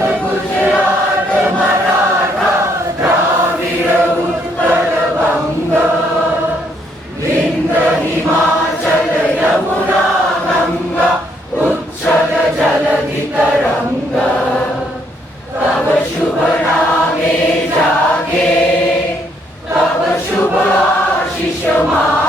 गुजरात मराठा द्राविड उत्कल बंग विंध्य हिमाचल यमुना गंगा उच्छल जलधि तरंग तब शुभ नामे जागे तब शुभ आशीष मा